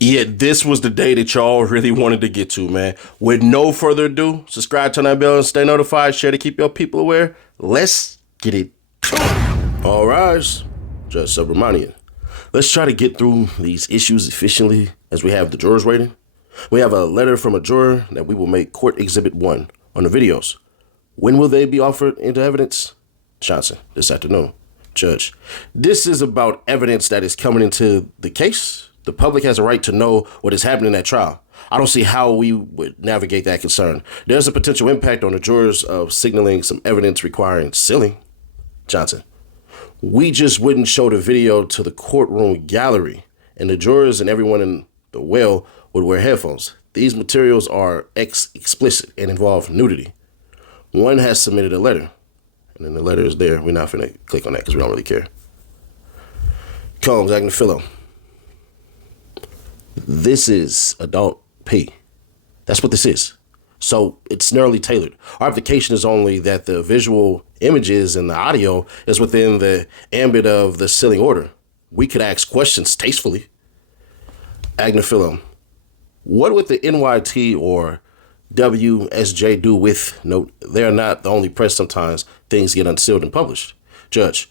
Yeah, this was the day that y'all really wanted to get to, man. With no further ado, subscribe, turn that bell, and stay notified. Share to keep your people aware. Let's get it. All rise. Judge Subramanian. Let's try to get through these issues efficiently as we have the jurors waiting. We have a letter from a juror that we will make Court Exhibit 1 on the videos. When will they be offered into evidence? Johnson, this afternoon. Judge, this is about evidence that is coming into the case. The public has a right to know what is happening at trial. I don't see how we would navigate that concern. There's a potential impact on the jurors of signaling some evidence requiring sealing. Johnson, we just wouldn't show the video to the courtroom gallery, and the jurors and everyone in the well would wear headphones. These materials are explicit and involve nudity. One has submitted a letter, and then the letter is there. We're not finna click on that because we don't really care. Combs, Agnifilo. This is adult P. That's what this is. So it's narrowly tailored. Our application is only that the visual images and the audio is within the ambit of the sealing order. We could ask questions tastefully. Agnifilo, what would the NYT or WSJ do with, note, they're not the only press, sometimes things get unsealed and published. Judge,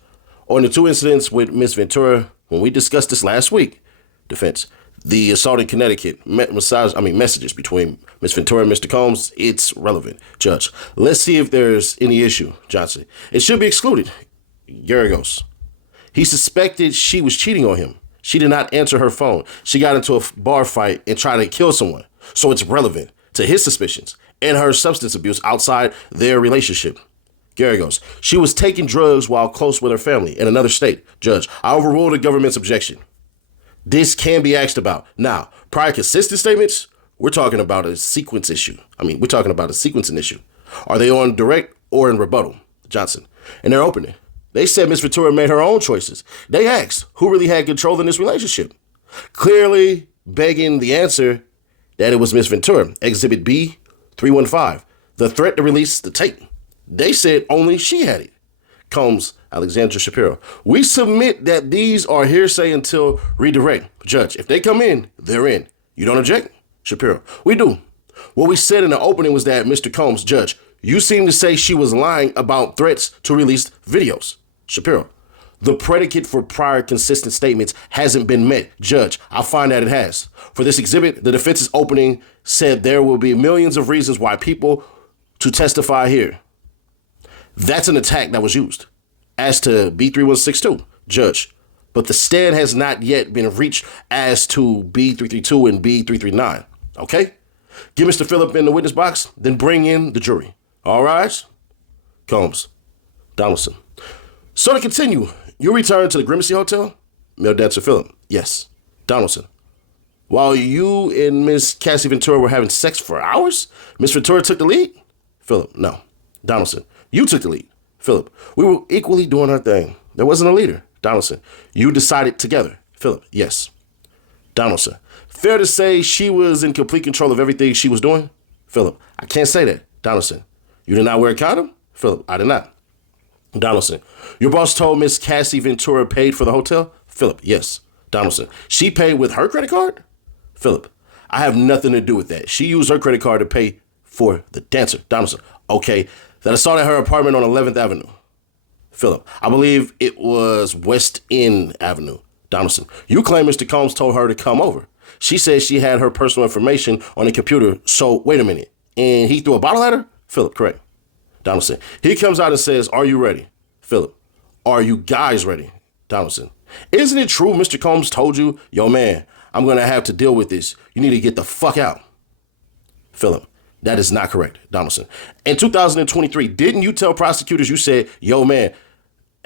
on the two incidents with Miss Ventura, when we discussed this last week, defense, the assault in Connecticut, messages between Miss Ventura and Mr. Combs, it's relevant. Judge, let's see if there's any issue. Johnson, it should be excluded. Garagos, he suspected she was cheating on him. She did not answer her phone. She got into a bar fight and tried to kill someone. So it's relevant to his suspicions and her substance abuse outside their relationship. Garagos, she was taking drugs while close with her family in another state. Judge, I overrule the government's objection. This can be asked about. Now, prior consistent statements, we're talking about a sequence issue. We're talking about a sequencing issue. Are they on direct or in rebuttal? Johnson, in their opening, they said Miss Ventura made her own choices. They asked who really had control in this relationship, clearly begging the answer that it was Miss Ventura. Exhibit B, 315, the threat to release the tape. They said only she had it. Combs, Alexandra Shapiro. We submit that these are hearsay until redirect. Judge, if they come in, they're in. You don't object? Shapiro, we do. What we said in the opening was that Mr. Combs, Judge, you seem to say she was lying about threats to release videos. Shapiro, the predicate for prior consistent statements hasn't been met. Judge, I find that it has. For this exhibit, the defense's opening said there will be millions of reasons why people to testify here. That's an attack that was used. As to B3162, Judge, but the stand has not yet been reached as to B332 and B339. Okay? Get Mr. Phillip in the witness box, then bring in the jury. All right? Combs, Donaldson. So to continue, you return to the Gramercy Hotel? Male dancer Phillip, yes. Donaldson. While you and Miss Cassie Ventura were having sex for hours, Miss Ventura took the lead? Phillip, no. Donaldson, you took the lead. Phillip, we were equally doing our thing. There wasn't a leader. Donaldson, you decided together. Phillip, yes. Donaldson, fair to say she was in complete control of everything she was doing? Phillip, I can't say that. Donaldson, you did not wear a condom? Phillip, I did not. Donaldson, your boss told Miss Cassie Ventura paid for the hotel? Phillip, yes. Donaldson, she paid with her credit card? Phillip, I have nothing to do with that. She used her credit card to pay for the dancer. Donaldson, okay, that assault at her apartment on 11th Avenue. Phillip, I believe it was West End Avenue. Donaldson, you claim Mr. Combs told her to come over. She says she had her personal information on the computer, so wait a minute. And he threw a bottle at her? Phillip, correct. Donaldson, he comes out and says, are you ready? Phillip, are you guys ready? Donaldson, isn't it true Mr. Combs told you, yo man, I'm going to have to deal with this. You need to get the fuck out. Phillip, that is not correct. Donaldson, in 2023, didn't you tell prosecutors you said, yo man,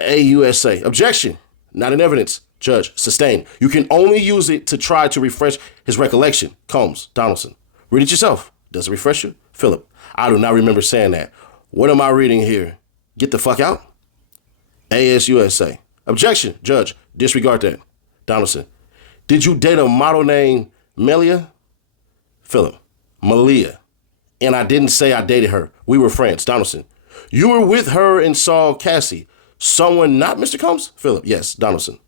AUSA? Objection, not in evidence. Judge, sustained. You can only use it to try to refresh his recollection. Combs, Donaldson, read it yourself. Does it refresh you? Phillip, I do not remember saying that. What am I reading here? Get the fuck out? ASUSA. Objection, Judge, disregard that. Donaldson, did you date a model named Melia? Phillip, Malia. And I didn't say I dated her. We were friends. Donaldson, you were with her and saw Cassie. Someone not Mr. Combs? Phillip, yes. Donaldson,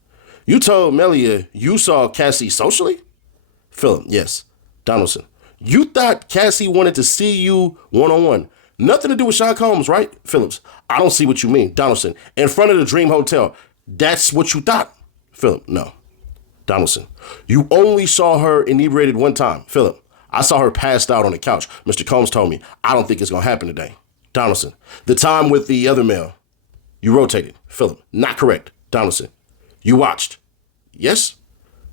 you told Melia you saw Cassie socially? Philip, yes. Donaldson, you thought Cassie wanted to see you one-on-one. Nothing to do with Sean Combs, right? Phillips, I don't see what you mean. Donaldson, in front of the Dream Hotel. That's what you thought? Philip, no. Donaldson, you only saw her inebriated one time. Philip, I saw her passed out on the couch. Mr. Combs told me, I don't think it's going to happen today. Donaldson, the time with the other male. You rotated. Philip, not correct. Donaldson, you watched. Yes?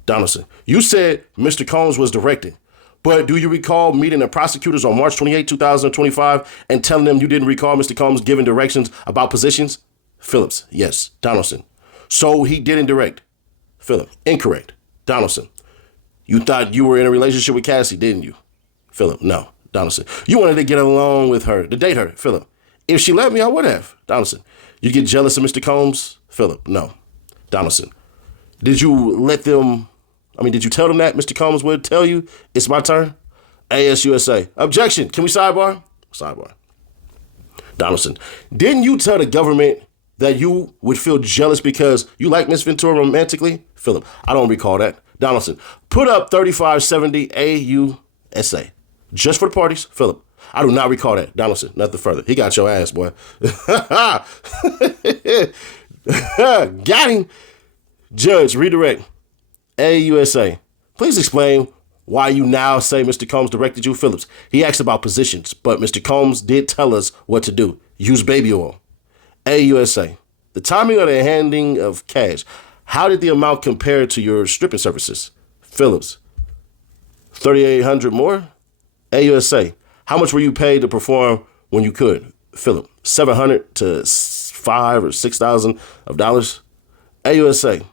Donaldson, you said Mr. Combs was directing. But do you recall meeting the prosecutors on March 28, 2025 and telling them you didn't recall Mr. Combs giving directions about positions? Phillips, yes. Donaldson, so he didn't direct. Philip, incorrect. Donaldson, you thought you were in a relationship with Cassie, didn't you? Philip, no. Donaldson, you wanted to get along with her, to date her. Philip, if she let me, I would have. Donaldson, you get jealous of Mr. Combs? Philip, no. Donaldson, did you tell them that Mr. Combs would tell you it's my turn? ASUSA. Objection. Can we sidebar? Sidebar. Donaldson, didn't you tell the government that you would feel jealous because you like Miss Ventura romantically? Philip, I don't recall that. Donaldson, put up 3570 AUSA. Just for the parties? Philip, I do not recall that. Donaldson, nothing further. He got your ass, boy. Got him. Judge, redirect. AUSA, please explain why you now say Mr. Combs directed you. Phillips, he asked about positions, but Mr. Combs did tell us what to do. Use baby oil. AUSA, the timing of the handing of cash, how did the amount compare to your stripping services? Phillips, 3,800 more. AUSA, how much were you paid to perform when you could? Philip, 700 to 5 or 6,000 of dollars. AUSA,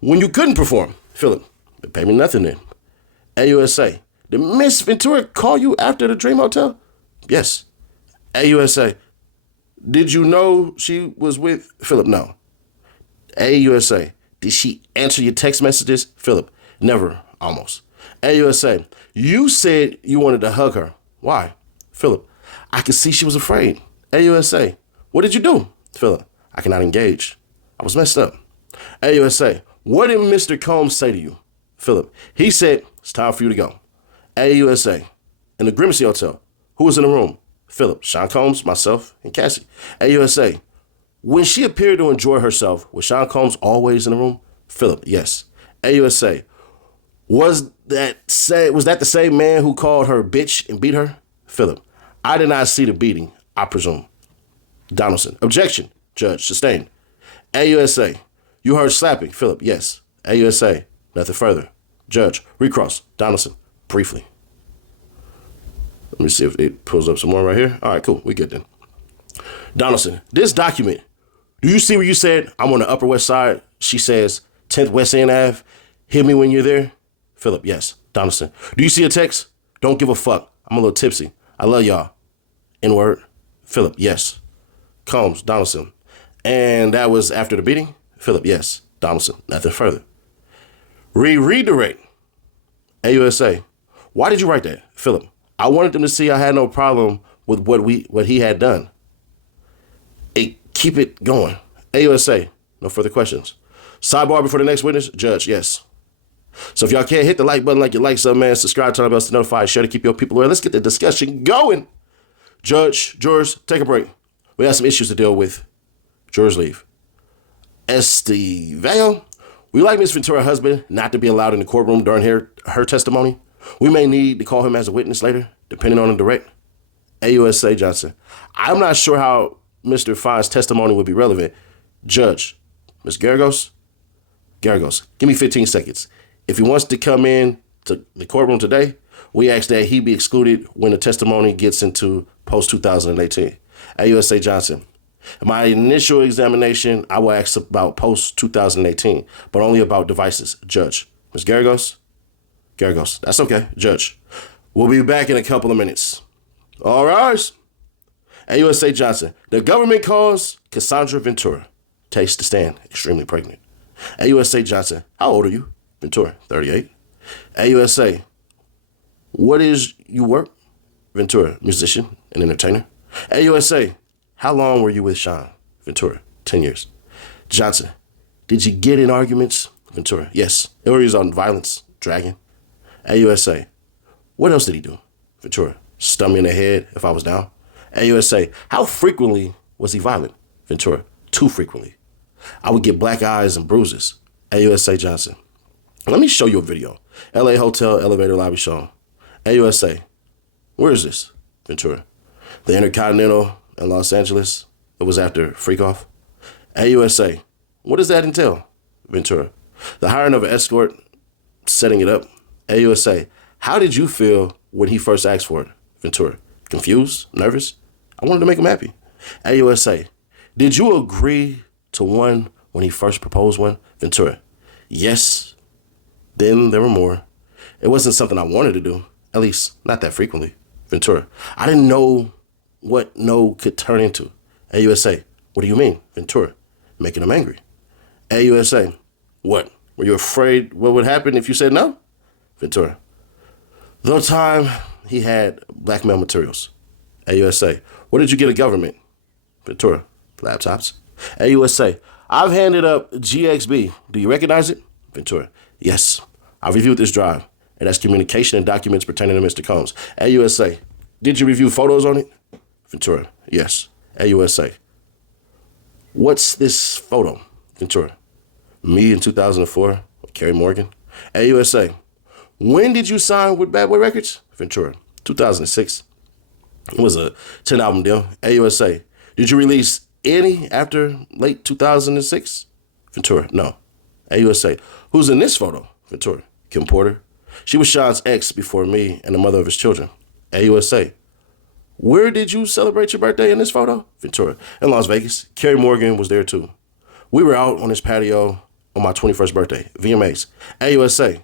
when you couldn't perform? Philip, they pay me nothing then. AUSA, did Miss Ventura call you after the Dream Hotel? Yes. AUSA, did you know she was with? Philip, no. AUSA, did she answer your text messages? Philip, never, almost. AUSA, you said you wanted to hug her. Why? Philip, I could see she was afraid. AUSA, what did you do? Philip, I cannot engage. I was messed up. AUSA, what did Mr. Combs say to you? Philip, he said, it's time for you to go. AUSA, in the Grimacy Hotel, who was in the room? Philip, Sean Combs, myself, and Cassie. AUSA, when she appeared to enjoy herself, was Sean Combs always in the room? Philip, yes. AUSA, was that the same man who called her bitch and beat her? Philip, I did not see the beating, I presume. Donaldson, objection. Judge, sustained. AUSA, you heard slapping. Philip, yes. AUSA, nothing further. Judge, recross. Donaldson, briefly. Let me see if it pulls up some more right here. All right, cool. We good then. Donaldson, this document, do you see where you said, I'm on the Upper West Side? She says, 10th West End Ave. Hit me when you're there. Philip, yes. Donaldson, do you see a text? Don't give a fuck. I'm a little tipsy. I love y'all. N-word. Philip, yes. Combs, Donaldson. And that was after the beating? Philip, yes. Donaldson, nothing further. Redirect. AUSA, why did you write that? Philip, I wanted them to see I had no problem with what he had done. Keep it going. AUSA, no further questions. Sidebar before the next witness? Judge, yes. So if y'all can't hit the like button like you like something, man, subscribe, turn on the bells to notify, share to keep your people aware. Let's get the discussion going. Judge, jurors, take a break. We have some issues to deal with. Jurors leave. Esteval, we like Miss Ventura's husband not to be allowed in the courtroom during her testimony. We may need to call him as a witness later, depending on the direct. AUSA Johnson, I'm not sure how Mr. Fine's testimony would be relevant. Judge, Ms. Garagos, give me 15 seconds. If he wants to come in to the courtroom today, we ask that he be excluded when the testimony gets into post-2018. AUSA Johnson, in my initial examination, I will ask about post-2018, but only about devices. Judge, Ms. Garagos, that's okay. Judge, we'll be back in a couple of minutes. All right. AUSA Johnson, the government calls Cassandra Ventura. Takes the stand, extremely pregnant. AUSA Johnson, how old are you? Ventura, 38. AUSA, what is you work? Ventura, musician and entertainer. AUSA, how long were you with Sean? Ventura, 10 years. Johnson, did you get in arguments? Ventura, yes. Areas on violence, dragging. AUSA, what else did he do? Ventura, stun me in the head if I was down. AUSA, how frequently was he violent? Ventura, too frequently. I would get black eyes and bruises. AUSA Johnson, let me show you a video. LA Hotel Elevator Lobby Show. AUSA, where is this? Ventura, the Intercontinental in Los Angeles. It was after Freakoff. AUSA, what does that entail? Ventura, the hiring of an escort, setting it up. AUSA, how did you feel when he first asked for it? Ventura, confused, nervous. I wanted to make him happy. AUSA, did you agree to one when he first proposed one? Ventura, yes. Then there were more. It wasn't something I wanted to do, at least not that frequently. Ventura, I didn't know what no could turn into. AUSA, what do you mean? Ventura, making him angry. AUSA, what? Were you afraid what would happen if you said no? Ventura, the time he had blackmail materials. AUSA, what did you get of government? Ventura, laptops. AUSA, I've handed up GXB. Do you recognize it? Ventura, yes. I reviewed this drive. It has communication and documents pertaining to Mr. Combs. AUSA, did you review photos on it? Ventura, yes. AUSA, what's this photo? Ventura, me in 2004 with Kerry Morgan. AUSA, when did you sign with Bad Boy Records? Ventura, 2006. It was a 10-album deal. AUSA, did you release any after late 2006? Ventura, no. AUSA, who's in this photo? Ventura, Kim Porter. She was Sean's ex before me and the mother of his children. AUSA, where did you celebrate your birthday in this photo? Ventura, in Las Vegas. Kerry Morgan was there too. We were out on his patio on my 21st birthday, VMAs. AUSA,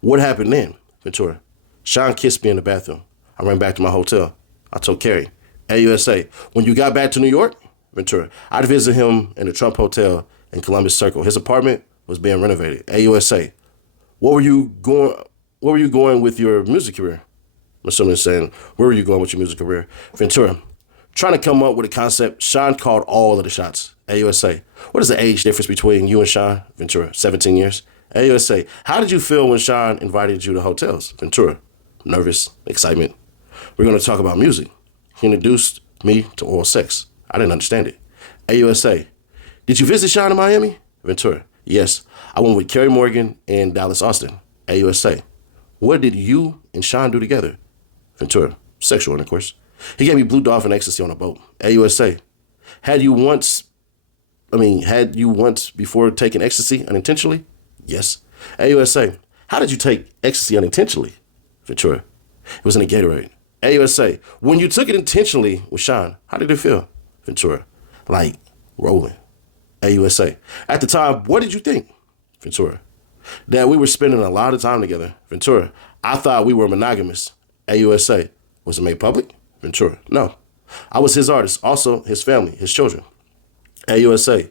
what happened then? Ventura, Sean kissed me in the bathroom. I ran back to my hotel. I told Kerry. AUSA, when you got back to New York? Ventura, I'd visit him in the Trump Hotel in Columbus Circle. His apartment was being renovated. AUSA, where were you going with your music career? Someone is saying, where were you going with your music career? Ventura, trying to come up with a concept. Sean called all of the shots. AUSA, what is the age difference between you and Sean? Ventura, 17 years. AUSA, how did you feel when Sean invited you to hotels? Ventura, nervous, excitement. We're going to talk about music. He introduced me to oral sex. I didn't understand it. AUSA, did you visit Sean in Miami? Ventura, yes. I went with Kerry Morgan in Dallas, Austin. AUSA, what did you and Sean do together? Ventura, sexual intercourse. He gave me Blue Dolphin ecstasy on a boat. AUSA, had you once before taking ecstasy unintentionally? Yes. AUSA, how did you take ecstasy unintentionally? Ventura, it was in a Gatorade. AUSA, when you took it intentionally with Sean, how did it feel? Ventura, like rolling. AUSA, at the time, what did you think? Ventura, that we were spending a lot of time together. Ventura, I thought we were monogamous. AUSA, was it made public? Ventura, no. I was his artist, also his family, his children. AUSA,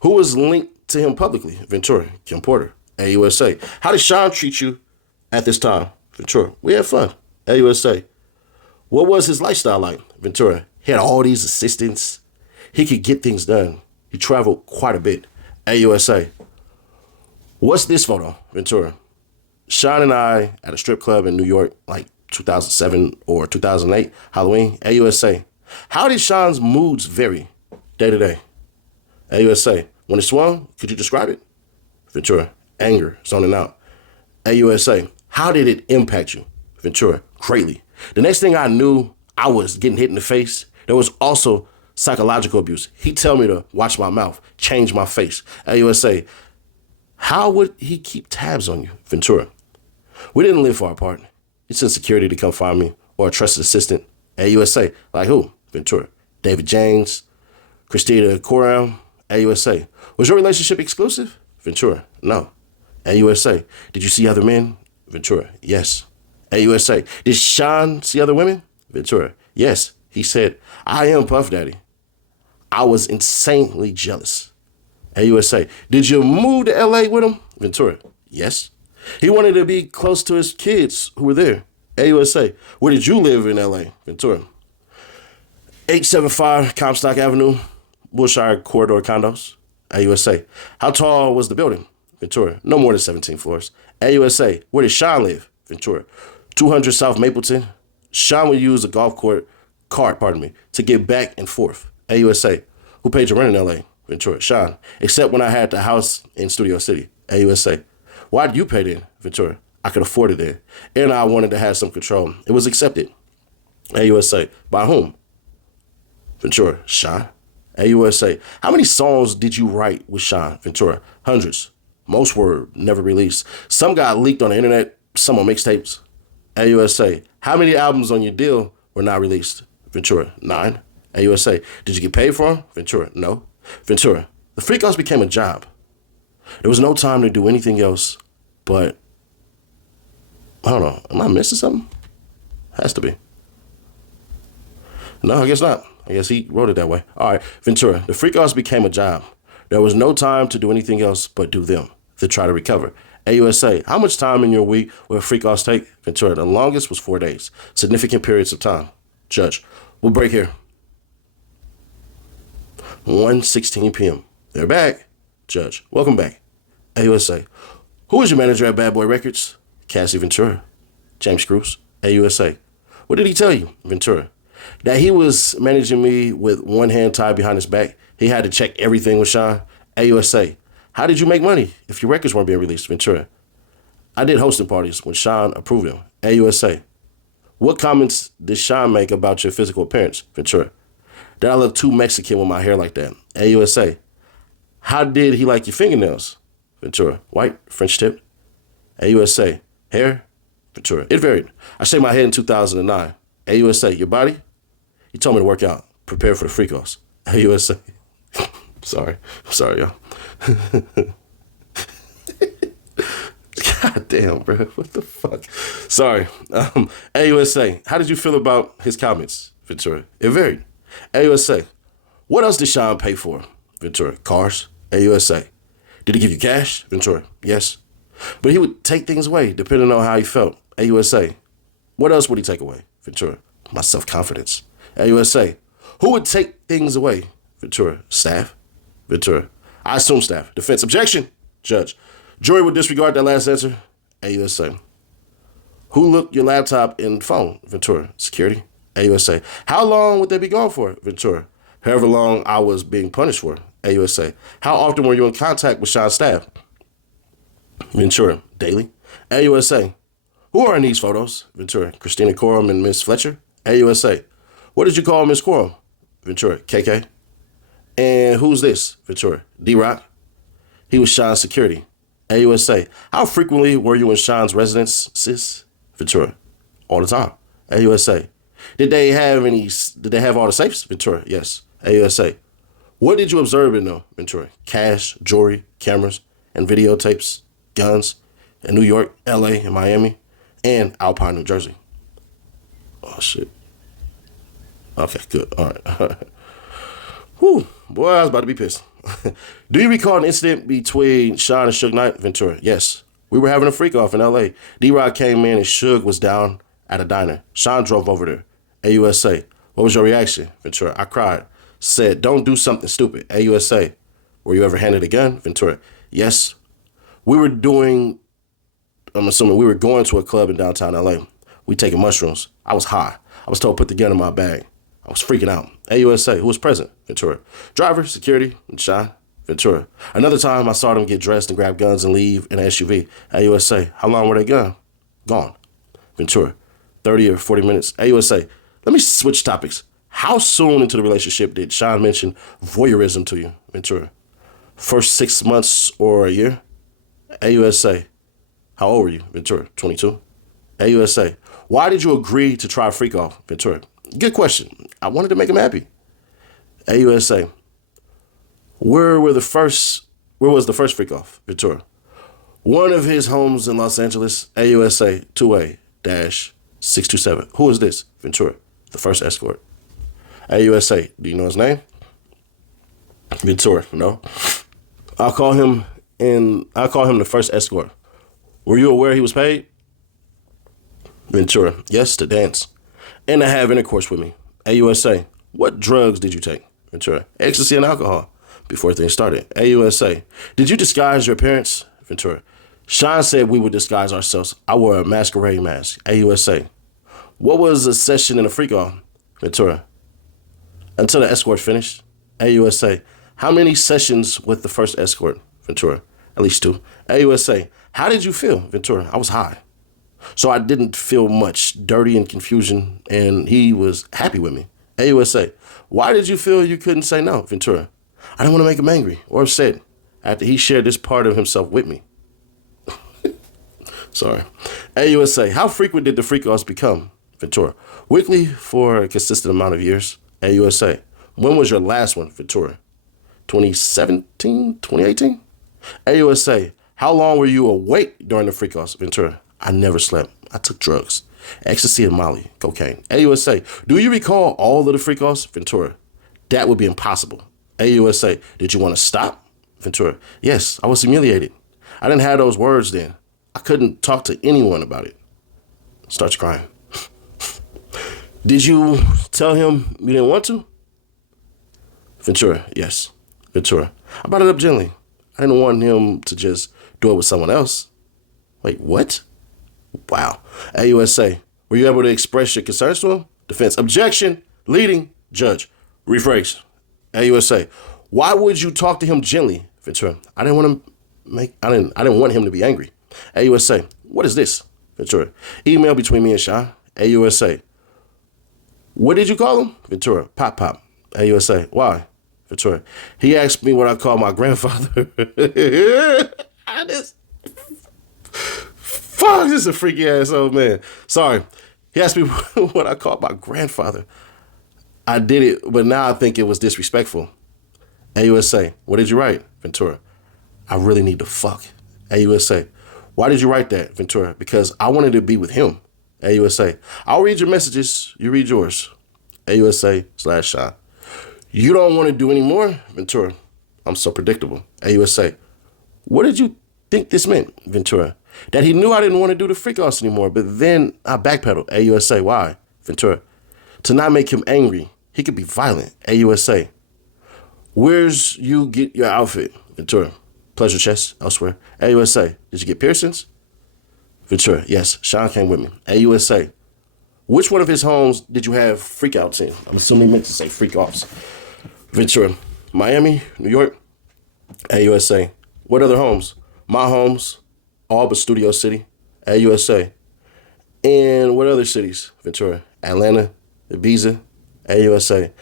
who was linked to him publicly? Ventura, Kim Porter. AUSA, how did Sean treat you at this time? Ventura, we had fun. AUSA, what was his lifestyle like? Ventura, he had all these assistants. He could get things done. He traveled quite a bit. AUSA, what's this photo? Ventura, Sean and I at a strip club in New York, like 2007 or 2008, Halloween. AUSA, how did Sean's moods vary day to day? AUSA, when it swung, could you describe it? Ventura, anger, zoning out. AUSA, how did it impact you? Ventura, greatly. The next thing I knew, I was getting hit in the face. There was also psychological abuse. He'd tell me to watch my mouth, change my face. AUSA, how would he keep tabs on you? Ventura, we didn't live far apart. He sent security to come find me, or a trusted assistant. AUSA, like who? Ventura, David James, Christina Courtroom. AUSA, was your relationship exclusive? Ventura, no. AUSA, did you see other men? Ventura, yes. AUSA, did Sean see other women? Ventura, yes. He said, I am Puff Daddy. I was insanely jealous. AUSA, did you move to LA with him? Ventura, yes. He wanted to be close to his kids who were there. AUSA, where did you live in LA? Ventura, 875 Comstock Avenue, Wilshire Corridor condos. AUSA, how tall was the building? Ventura, no more than 17 floors. AUSA, where did Sean live? Ventura. 200 South Mapleton. Sean would use a cart, to get back and forth. AUSA. Who paid your rent in LA? Ventura. Sean. Except when I had the house in Studio City. AUSA. Why did you pay then? Ventura. I could afford it then. And I wanted to have some control. It was accepted. AUSA. By whom? Ventura. Sean. AUSA. How many songs did you write with Sean? Ventura. Hundreds. Most were never released. Some got leaked on the internet, some on mixtapes. AUSA. How many albums on your deal were not released? Ventura. 9. AUSA. Did you get paid for them? Ventura. No. Ventura. The Freakouts became a job. There was no time to do anything else but, I don't know, am I missing something? Has to be. No, I guess not. I guess he wrote it that way. All right, Ventura. The Freakouts became a job. There was no time to do anything else but do them, to try to recover. AUSA. How much time in your week will Freakouts take? Ventura. The longest was 4 days. Significant periods of time. Judge. We'll break here. 1:16 p.m. They're back. Judge. Welcome back. AUSA. Who is your manager at Bad Boy Records? Cassie Ventura. James Cruz. AUSA. What did he tell you? Ventura. That he was managing me with one hand tied behind his back. He had to check everything with Sean. AUSA. How did you make money if your records weren't being released? Ventura. I did hosting parties when Sean approved them. AUSA. What comments did Sean make about your physical appearance? Ventura. That I look too Mexican with my hair like that. AUSA. How did he like your fingernails? Ventura. White, French tip. AUSA. Hair? Ventura. It varied. I shaved my head in 2009. AUSA. Your body? He told me to work out. Prepare for the freakouts. AUSA. I'm sorry, y'all. God damn, bro. What the fuck? Sorry. AUSA. How did you feel about his comments? Ventura. It varied. AUSA. What else did Sean pay for? Ventura. Cars. AUSA. Did he give you cash? Ventura. Yes. But he would take things away depending on how he felt. AUSA. What else would he take away? Ventura. My self-confidence. AUSA. Who would take things away? Ventura. Staff. Ventura. I assume staff. Defense. Objection. Judge. Jury would disregard that last answer. AUSA. Who looked your laptop and phone? Ventura. Security. AUSA. How long would they be gone for? Ventura. However long I was being punished for. AUSA. How often were you in contact with Sean's staff? Ventura. Daily. AUSA. Who are in these photos? Ventura. Christina Courtroom and Miss Fletcher. AUSA. What did you call Miss Courtroom? Ventura. KK. And who's this? Ventura. D-Rock. He was Sean's security. AUSA. How frequently were you in Sean's residences? Ventura. All the time. AUSA. Did they have all the safes? Ventura. Yes. AUSA. What did you observe in them? Ventura. Cash, jewelry, cameras, and videotapes, guns in New York, LA, and Miami, and Alpine, New Jersey. Oh, shit. Okay, good. All right. Whew. Boy, I was about to be pissed. Do you recall an incident between Sean and Suge Knight? Ventura. Yes. We were having a freak off in LA. D-Rock came in and Suge was down at a diner. Sean drove over there. AUSA. What was your reaction? Ventura. I cried. Said, don't do something stupid. AUSA. Were you ever handed a gun? Ventura. Yes. I'm assuming we were going to a club in downtown LA. We taking mushrooms. I was high. I was told to put the gun in my bag. I was freaking out. AUSA. Who was present? Ventura. Driver, security, and Sean. Ventura. Another time I saw them get dressed and grab guns and leave in an SUV. AUSA. How long were they gone? Ventura. 30 or 40 minutes. AUSA. Let me switch topics. How soon into the relationship did Sean mention voyeurism to you? Ventura. First 6 months or a year? AUSA. How old were you? Ventura. 22. AUSA. Why did you agree to try freak off? Ventura. Good question. I wanted to make him happy. AUSA. Where was the first freak off? Ventura. One of his homes in Los Angeles. AUSA 2A-627. Who is this? Ventura. The first escort. AUSA. Do you know his name? Ventura. No. I'll call him the first escort. Were you aware he was paid? Ventura. Yes, to dance. And to have intercourse with me. AUSA. What drugs did you take? Ventura. Ecstasy and alcohol. Before things started. AUSA. Did you disguise your appearance? Ventura. Sean said we would disguise ourselves. I wore a masquerade mask. AUSA. What was the session in the freak off? Ventura. Until the escort finished. AUSA. How many sessions with the first escort? Ventura. At least 2. AUSA. How did you feel? Ventura. I was high. So I didn't feel much dirty and confusion, and he was happy with me. AUSA. Why did you feel you couldn't say no? Ventura. I didn't want to make him angry or upset after he shared this part of himself with me. Sorry. AUSA. How frequent did the freak-offs become? Ventura. Weekly for a consistent amount of years. AUSA. When was your last one? Ventura. 2017? 2018? AUSA. How long were you awake during the freak-offs? Ventura. I never slept. I took drugs. Ecstasy and Molly. Cocaine. AUSA. Do you recall all of the freak-offs? Ventura. That would be impossible. AUSA. Did you want to stop? Ventura. Yes, I was humiliated. I didn't have those words then. I couldn't talk to anyone about it. Starts crying. Did you tell him you didn't want to? Ventura. Yes. Ventura. I brought it up gently. I didn't want him to just do it with someone else. Wait, what? Wow. AUSA. Were you able to express your concerns to him? Defense. Objection. Leading. Judge. Rephrase. AUSA. Why would you talk to him gently? Ventura. I didn't want him to be angry. AUSA. What is this? Ventura. Email between me and Sean. AUSA. What did you call him? Ventura. Pop Pop. AUSA. Why? Ventura. He asked me what I call my grandfather. Fuck, this is a freaky ass old man. Sorry. He asked me what I called my grandfather. I did it, but now I think it was disrespectful. AUSA. What did you write? Ventura. I really need to fuck. AUSA. Why did you write that? Ventura. Because I wanted to be with him. AUSA. I'll read your messages. You read yours. AUSA/Sean. You don't want to do any more? Ventura. I'm so predictable. AUSA. What did you think this meant? Ventura. That he knew I didn't want to do the freak-offs anymore, but then I backpedaled. AUSA. Why? Ventura. To not make him angry. He could be violent. AUSA. Where's you get your outfit? Ventura. Pleasure chest. Elsewhere. AUSA. Did you get piercings? Ventura. Yes. Sean came with me. AUSA. Which one of his homes did you have freakouts in? I'm assuming he meant to say freak-offs. Ventura. Miami, New York. AUSA. What other homes? My homes. All but Studio City. AUSA. And what other cities? Ventura. Atlanta. Ibiza. AUSA.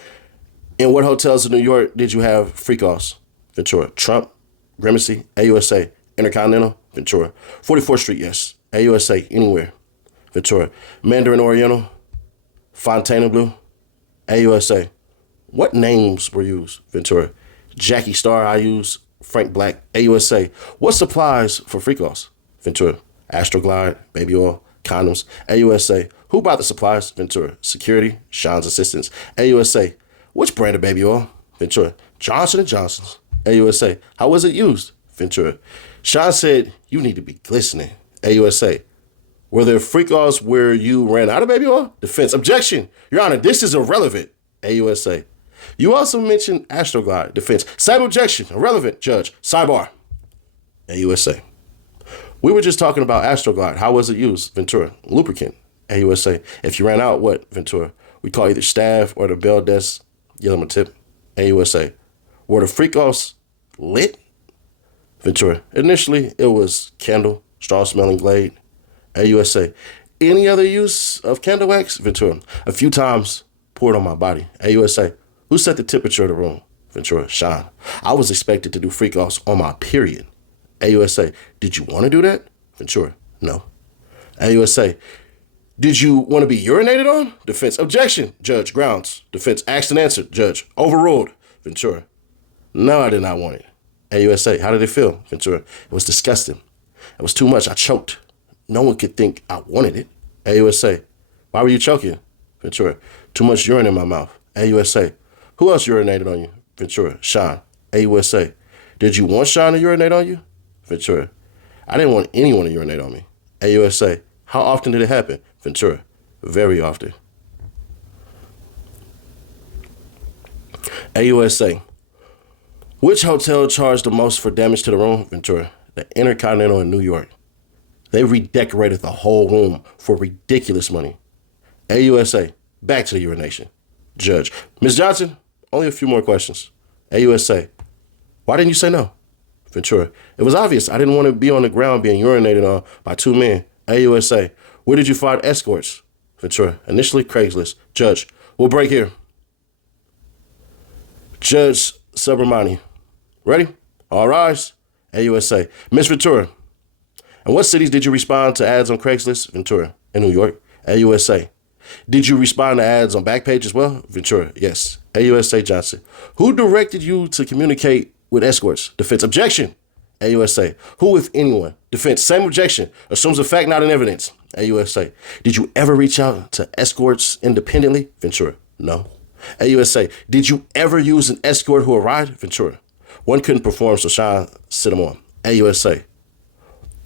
In what hotels in New York did you have freak-offs? Ventura. Trump. Gramercy. AUSA. Intercontinental. Ventura. 44th Street, yes. AUSA. Anywhere. Ventura. Mandarin Oriental. Fontainebleau. AUSA. What names were used? Ventura. Jackie Star, I use. Frank Black. AUSA. What supplies for freak-offs? Ventura. Astroglide. Baby oil. Condoms. AUSA. Who bought the supplies? Ventura. Security. Sean's assistants. AUSA. Which brand of baby oil? Ventura. Johnson & Johnson's. AUSA. How was it used? Ventura. Sean said, you need to be glistening. AUSA. Were there freak-offs where you ran out of baby oil? Defense. Objection. Your Honor, this is irrelevant. AUSA. You also mentioned Astroglide. Defense. Same objection. Irrelevant. Judge. Sidebar. AUSA. We were just talking about Astroglide. How was it used? Ventura. Lubricant. AUSA. If you ran out, what? Ventura. We call either staff or the bell desk. Yell them a tip. AUSA. Were the freak-offs lit? Ventura. Initially, it was candle, strong-smelling Glade. AUSA. Any other use of candle wax? Ventura. A few times, poured on my body. AUSA. Who set the temperature of the room? Ventura. Sean. I was expected to do freak-offs on my period. AUSA. Did you want to do that? Ventura. No. AUSA. Did you want to be urinated on? Defense. Objection. Judge. Grounds. Defense. Asked and answered. Judge. Overruled. Ventura. No, I did not want it. AUSA. How did it feel? Ventura. It was disgusting. It was too much. I choked. No one could think I wanted it. AUSA. Why were you choking? Ventura. Too much urine in my mouth. AUSA. Who else urinated on you? Ventura. Sean. AUSA. Did you want Sean to urinate on you? Ventura. I didn't want anyone to urinate on me. AUSA. How often did it happen? Ventura. Very often. AUSA. Which hotel charged the most for damage to the room? Ventura. The Intercontinental in New York. They redecorated the whole room for ridiculous money. AUSA, back to the urination. Judge, Ms. Johnson, only a few more questions. AUSA, why didn't you say no? Ventura, it was obvious. I didn't want to be on the ground being urinated on by two men. AUSA, where did you find escorts? Ventura, initially Craigslist. Judge, we'll break here. Judge Subramani, ready? All rise. AUSA, Ms. Ventura, in what cities did you respond to ads on Craigslist? Ventura, in New York. AUSA, did you respond to ads on Backpage as well? Ventura, yes. AUSA Johnson, who directed you to communicate with escorts? Defense, objection. AUSA, who if anyone? Defense, same objection. Assumes a fact, not an evidence. AUSA, did you ever reach out to escorts independently? Ventura, no. AUSA, did you ever use an escort who arrived? Ventura, one couldn't perform, so Sean sent him on. AUSA,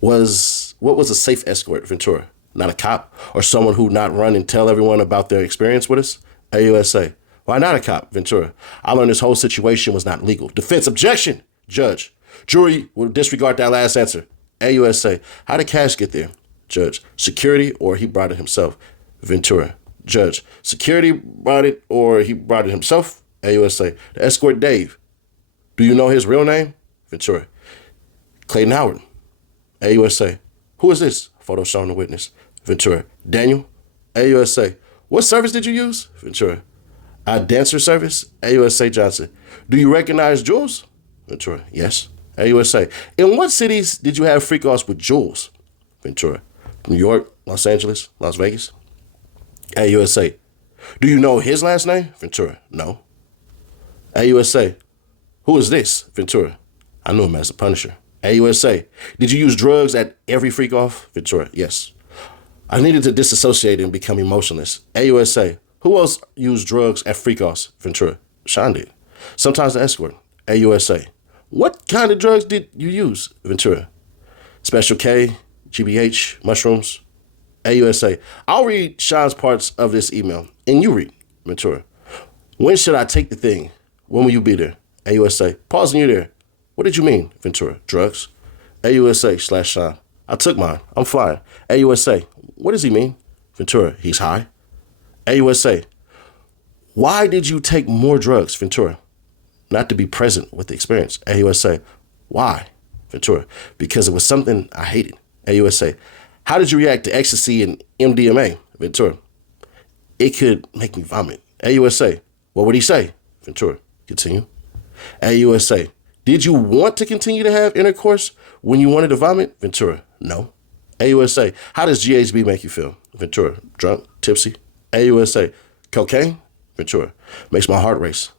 what was a safe escort? Ventura, not a cop or someone who not run and tell everyone about their experience with us? AUSA, why not a cop? Ventura, I learned this whole situation was not legal. Defense, objection. Judge, jury will disregard that last answer. AUSA, how did Cash get there? Judge, security or he brought it himself? Ventura, Judge, security brought it or he brought it himself? AUSA, the escort Dave. Do you know his real name? Ventura, Clayton Howard. AUSA, who is this? Photo showing the witness. Ventura, Daniel. AUSA, what service did you use? Ventura, a dancer service. AUSA Johnson, do you recognize Jules? Ventura, yes. AUSA, in what cities did you have freak-offs with Jules? Ventura, New York, Los Angeles, Las Vegas. AUSA, do you know his last name? Ventura, no. AUSA, who is this? Ventura, I knew him as the Punisher. AUSA, did you use drugs at every freak-off? Ventura, yes. I needed to disassociate and become emotionless. AUSA, who else used drugs at freak-offs? Ventura, Sean did. Sometimes the escort. AUSA, what kind of drugs did you use? Ventura, Special K, GBH, mushrooms. AUSA, I'll read Sean's parts of this email, and you read. Ventura, when should I take the thing? When will you be there? AUSA, pausing you there. What did you mean? Ventura, drugs. AUSA / Sean, I took mine. I'm flying. AUSA, what does he mean? Ventura, he's high. AUSA, why did you take more drugs? Ventura, not to be present with the experience. AUSA, why? Ventura, because it was something I hated. AUSA, how did you react to ecstasy and MDMA? Ventura, it could make me vomit. AUSA, what would he say? Ventura, continue. AUSA, did you want to continue to have intercourse when you wanted to vomit? Ventura, no. AUSA, how does GHB make you feel? Ventura, drunk, tipsy. AUSA, cocaine? Ventura, makes my heart race.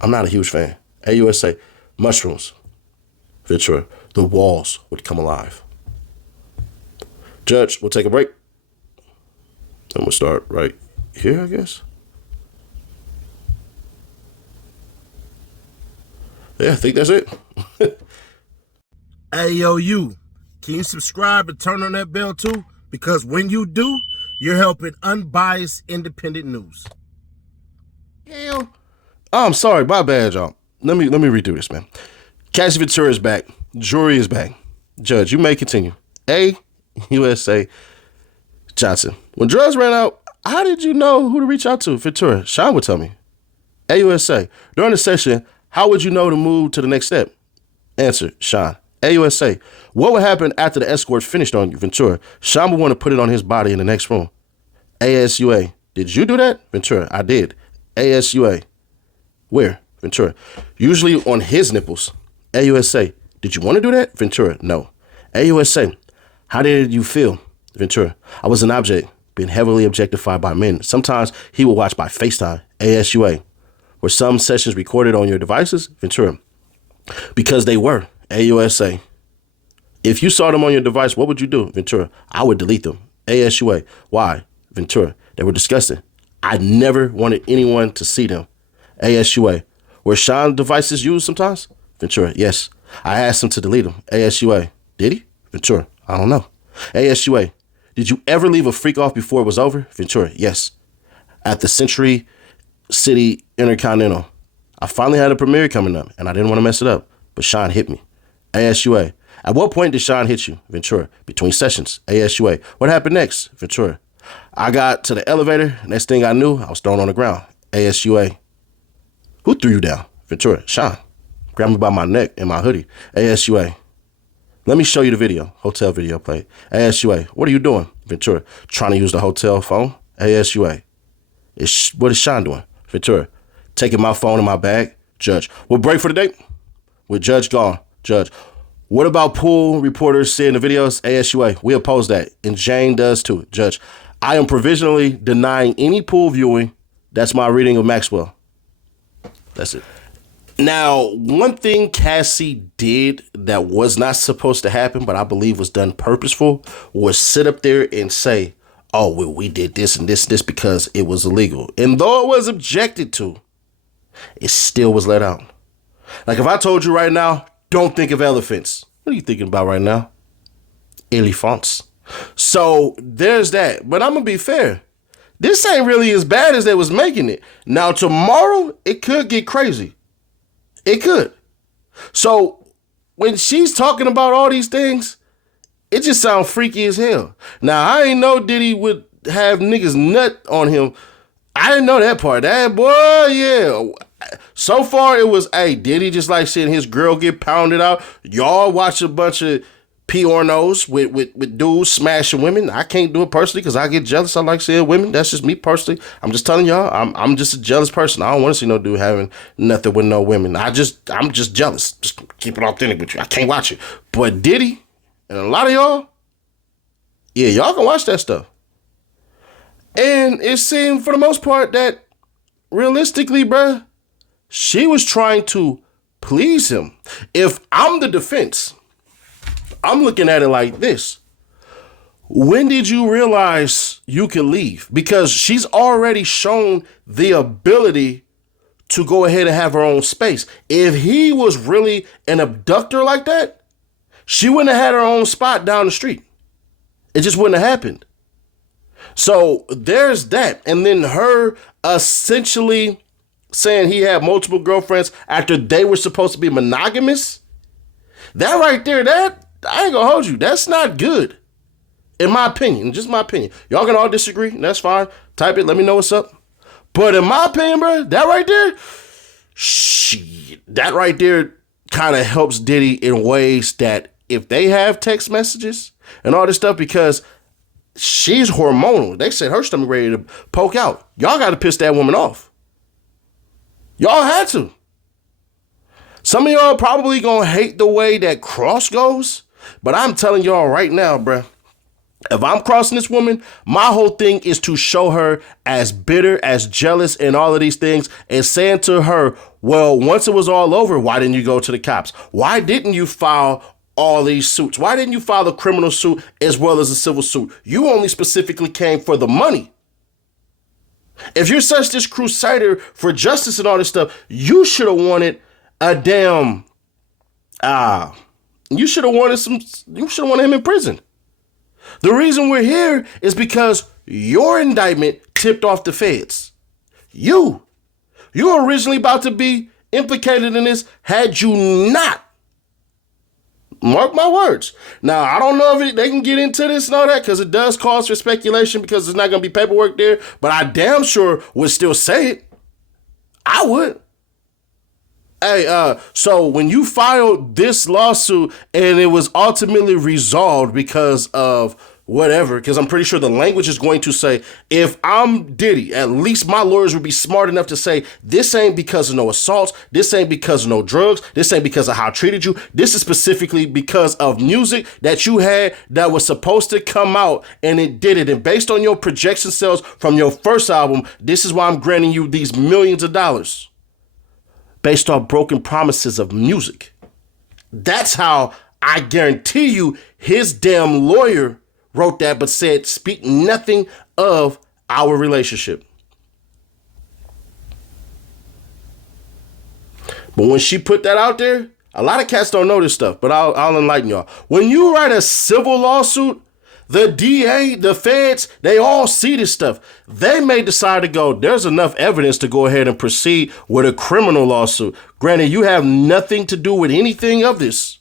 I'm not a huge fan. AUSA, mushrooms. Ventura, the walls would come alive. Judge, we'll take a break. And we'll start right here, I guess. Yeah, I think that's it. Hey, yo, you. Can you subscribe and turn on that bell too? Because when you do, you're helping unbiased independent news. Hell. Oh, I'm sorry. My bad, y'all. Let me redo this, man. Cassie Ventura is back. Jury is back. Judge, you may continue. AUSA Johnson. When drugs ran out, how did you know who to reach out to? Ventura, Sean would tell me. AUSA, during the session, how would you know to move to the next step? Answer, Sean. AUSA, what would happen after the escort finished on you? Ventura, Sean would want to put it on his body in the next room. ASUA, did you do that? Ventura, I did. ASUA, where? Ventura, usually on his nipples. AUSA, did you want to do that? Ventura, no. AUSA, how did you feel? Ventura, I was an object, being heavily objectified by men. Sometimes he would watch by FaceTime. ASUA, were some sessions recorded on your devices? Ventura, because they were. AUSA, if you saw them on your device, what would you do? Ventura, I would delete them. ASUA, why? Ventura, they were disgusting. I never wanted anyone to see them. ASUA, were Sean's devices used sometimes? Ventura, yes. I asked him to delete them. ASUA, did he? Ventura, I don't know. ASUA, did you ever leave a freak off before it was over? Ventura, yes. At the Century City Intercontinental. I finally had a premiere coming up, and I didn't want to mess it up, but Sean hit me. ASUA, At what point did Sean hit you? Ventura. Between sessions. ASUA. What happened next? Ventura. I got to the elevator. Next thing I knew, I was thrown on the ground. ASUA. Who threw you down? Ventura. Sean. Grabbed me by my neck and my hoodie. ASUA. Let me show you the video. Hotel video play. ASUA. What are you doing? Ventura. Trying to use the hotel phone. ASUA. What is Sean doing? Ventura. Taking my phone in my bag. Judge. We'll break for the day. With Judge gone. Judge. What about pool reporters seeing the videos? ASUA. We oppose that. And Jane does too. Judge. I am provisionally denying any pool viewing. That's my reading of Maxwell. That's it. Now, one thing Cassie did that was not supposed to happen, but I believe was done purposeful, was sit up there and say, oh, well, we did this and this because it was illegal. And though it was objected to, it still was let out. Like if I told you right now, don't think of elephants. What are you thinking about right now? Elephants. So there's that. But I'm going to be fair. This ain't really as bad as they was making it. Now, tomorrow, it could get crazy. It could. So when she's talking about all these things, it just sounds freaky as hell. Now, I ain't know Diddy would have niggas nut on him. I didn't know that part. That boy, yeah. So far, it was, hey, Diddy just like seeing his girl get pounded out. Y'all watch a bunch of pornos with dudes smashing women. I can't do it personally because I get jealous. I like seeing women. That's just me personally. I'm just telling y'all, I'm just a jealous person. I don't want to see no dude having nothing with no women. I'm just jealous. Just keep it authentic with you. I can't watch it. But Diddy and a lot of y'all, yeah, y'all can watch that stuff. And it seemed for the most part that realistically, bruh, she was trying to please him. If I'm the defense, I'm looking at it like this. When did you realize you could leave? Because she's already shown the ability to go ahead and have her own space. If he was really an abductor like that, she wouldn't have had her own spot down the street. It just wouldn't have happened. So there's that. And then her essentially saying he had multiple girlfriends after they were supposed to be monogamous. That right there, that I ain't gonna hold you. That's not good. In my opinion, just my opinion. Y'all can all disagree. That's fine. Type it. Let me know what's up. But in my opinion, bro, that right there, that right there kind of helps Diddy in ways that if they have text messages and all this stuff, because she's hormonal. They said her stomach ready to poke out. Y'all got to piss that woman off. Y'all had to. Some of y'all probably gonna hate the way that Cross goes, but I'm telling y'all right now, bruh, if I'm crossing this woman, my whole thing is to show her as bitter, as jealous, and all of these things, and saying to her, well, once it was all over, why didn't you go to the cops? Why didn't you file all these suits? Why didn't you file a criminal suit as well as a civil suit? You only specifically came for the money. If you're such this crusader for justice and all this stuff, you should have wanted a damn, you should have wanted him in prison. The reason we're here is because your indictment tipped off the feds. You were originally about to be implicated in this had you not. Mark my words. Now, I don't know if they can get into this and all that because it does cause for speculation because there's not going to be paperwork there, but I damn sure would still say it. I would. Hey, so when you filed this lawsuit and it was ultimately resolved because of whatever, because I'm pretty sure the language is going to say, if I'm Diddy, at least my lawyers would be smart enough to say, this ain't because of no assaults, this ain't because of no drugs, this ain't because of how I treated you, this is specifically because of music that you had that was supposed to come out and it did it. And based on your projection sales from your first album, this is why I'm granting you these millions of dollars. Based on broken promises of music. That's how I guarantee you his damn lawyer wrote that, but said, speak nothing of our relationship. But when she put that out there, a lot of cats don't know this stuff, but I'll enlighten y'all. When you write a civil lawsuit, the DA, the feds, they all see this stuff. They may decide to go, there's enough evidence to go ahead and proceed with a criminal lawsuit. Granted, you have nothing to do with anything of this.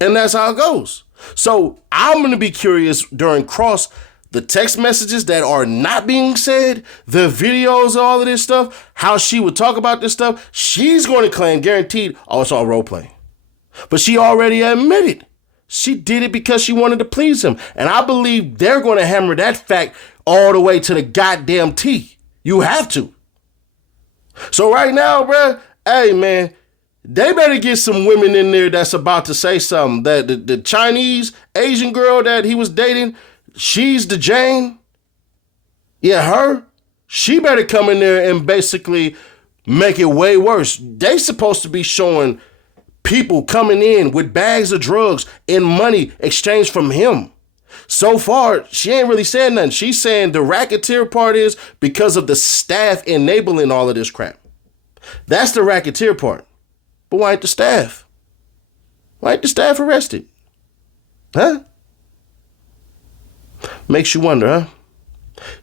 And that's how it goes. So I'm going to be curious during Cross, the text messages that are not being said, the videos, all of this stuff, how she would talk about this stuff. She's going to claim guaranteed, oh, it's all role play. But she already admitted she did it because she wanted to please him. And I believe they're going to hammer that fact all the way to the goddamn T. You have to. So right now, bruh, hey, man, they better get some women in there that's about to say something. That the Chinese Asian girl that he was dating, she's the Jane. Yeah, her. She better come in there and basically make it way worse. They supposed to be showing people coming in with bags of drugs and money exchanged from him. So far, she ain't really saying nothing. She's saying the racketeer part is because of the staff enabling all of this crap. That's the racketeer part. But why ain't the staff? Why ain't the staff arrested? Huh? Makes you wonder, huh?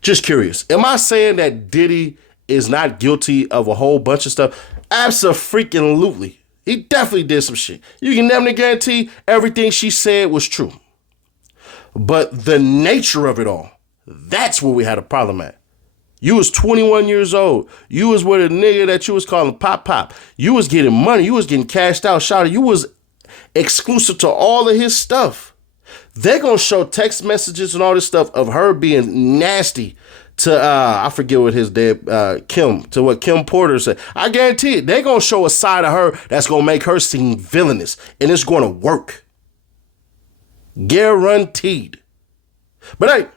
Just curious. Am I saying that Diddy is not guilty of a whole bunch of stuff? Abso-freaking-lutely. He definitely did some shit. You can never guarantee everything she said was true. But the nature of it all, that's where we had a problem at. You was 21 years old. You was with a nigga that you was calling Pop Pop. You was getting money. You was getting cashed out, shouted. You was exclusive to all of his stuff. They're going to show text messages and all this stuff of her being nasty to, I forget what his dad, Kim, to what Kim Porter said. I guarantee it. They're going to show a side of her that's going to make her seem villainous. And it's going to work. Guaranteed. But hey,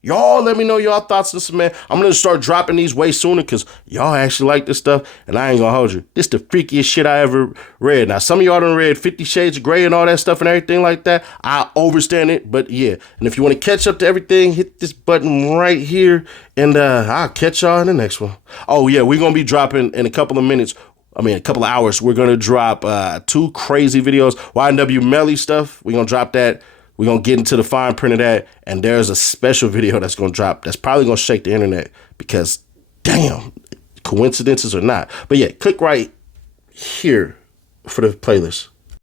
y'all let me know y'all thoughts on this, man. I'm going to start dropping these way sooner because y'all actually like this stuff. And I ain't going to hold you. This the freakiest shit I ever read. Now, some of y'all done read 50 Shades of Grey and all that stuff and everything like that. I overstand it. But yeah. And if you want to catch up to everything, hit this button right here. And I'll catch y'all in the next one. Oh, yeah. We're going to be dropping in a couple of minutes. A couple of hours. We're going to drop 2 crazy videos. YNW Melly stuff. We're going to drop that. We're going to get into the fine print of that. And there's a special video that's going to drop that's probably going to shake the internet because, damn, coincidences or not. But yeah, click right here for the playlist.